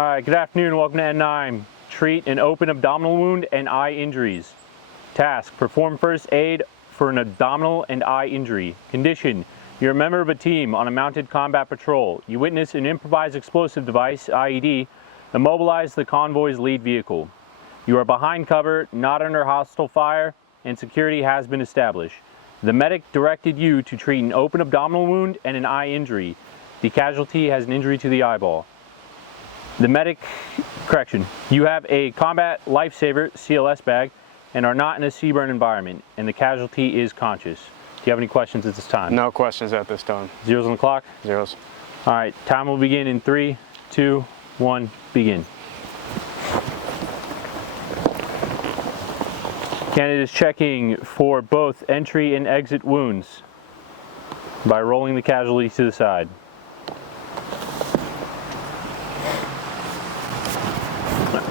All right, good afternoon. Welcome to N9. Treat an open abdominal wound and eye injuries. Task: perform first aid for an abdominal and eye injury. Condition: you're a member of a team on a mounted combat patrol. You witness an improvised explosive device, IED, immobilize the convoy's lead vehicle. You are behind cover, not under hostile fire, and security has been established. The medic directed you to treat an open abdominal wound and an eye injury. The casualty has an injury to the eyeball. You have a combat Lifesaver CLS bag and are not in a CBurn environment, and the casualty is conscious. Do you have any questions at this time? No questions at this time. Zeros on the clock? Zeros. All right, time will begin in 3, 2, 1, begin. Candidate is checking for both entry and exit wounds by rolling the casualty to the side.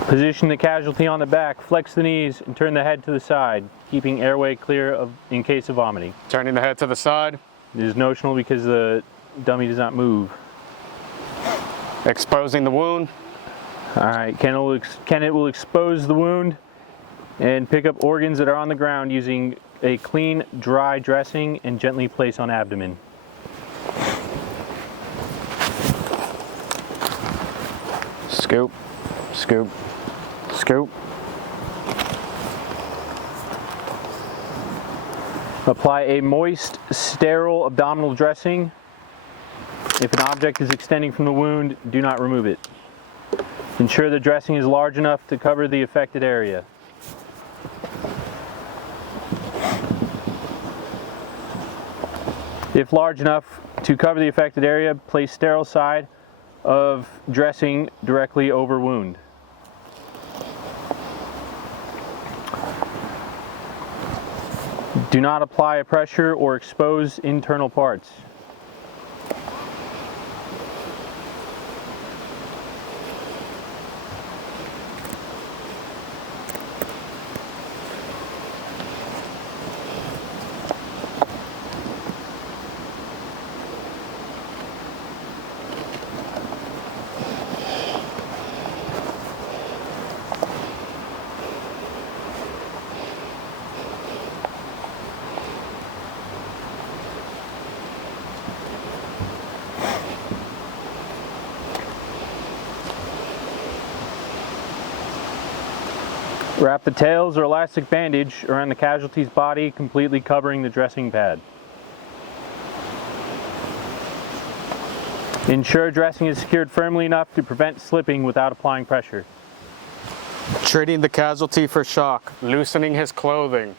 Position the casualty on the back, flex the knees, and turn the head to the side, keeping airway clear in case of vomiting. Turning the head to the side. It is notional because the dummy does not move. Exposing the wound. All right, candidate will expose the wound and pick up organs that are on the ground using a clean, dry dressing and gently place on abdomen. Scoop, scoop, scoop. Apply a moist, sterile abdominal dressing. If an object is extending from the wound, do not remove it. Ensure the dressing is large enough to cover the affected area. If large enough to cover the affected area, place sterile side of dressing directly over wound. Do not apply a pressure or expose internal parts. Wrap the tails or elastic bandage around the casualty's body, completely covering the dressing pad. Ensure dressing is secured firmly enough to prevent slipping without applying pressure. Treating the casualty for shock. Loosening his clothing.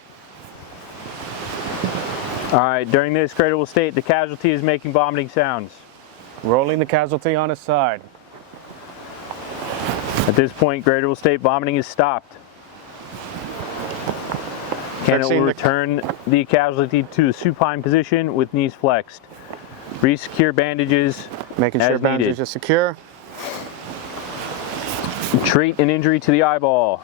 All right, during this, Grader will state the casualty is making vomiting sounds. Rolling the casualty on his side. At this point, Grader will state vomiting is stopped. Candidate will return the casualty to the supine position with knees flexed. Resecure bandages Making sure bandages are secure. Treat an injury to the eyeball.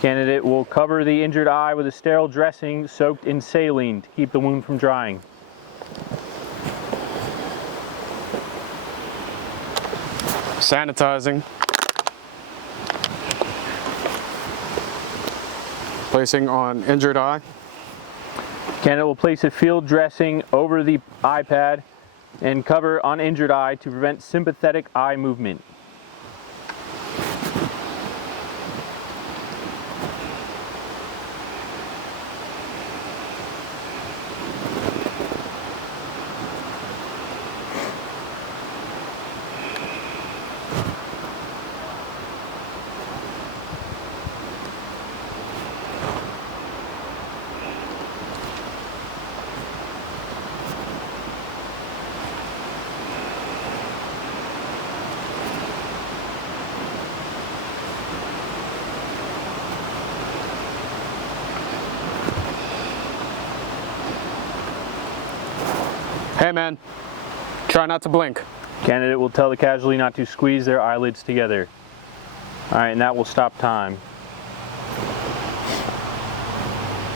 Candidate will cover the injured eye with a sterile dressing soaked in saline to keep the wound from drying. Sanitizing. Placing on injured eye. Candidate will place a field dressing over the eye pad and cover on injured eye to prevent sympathetic eye movement. Hey man, try not to blink. Candidate will tell the casualty not to squeeze their eyelids together. All right, and that will stop time.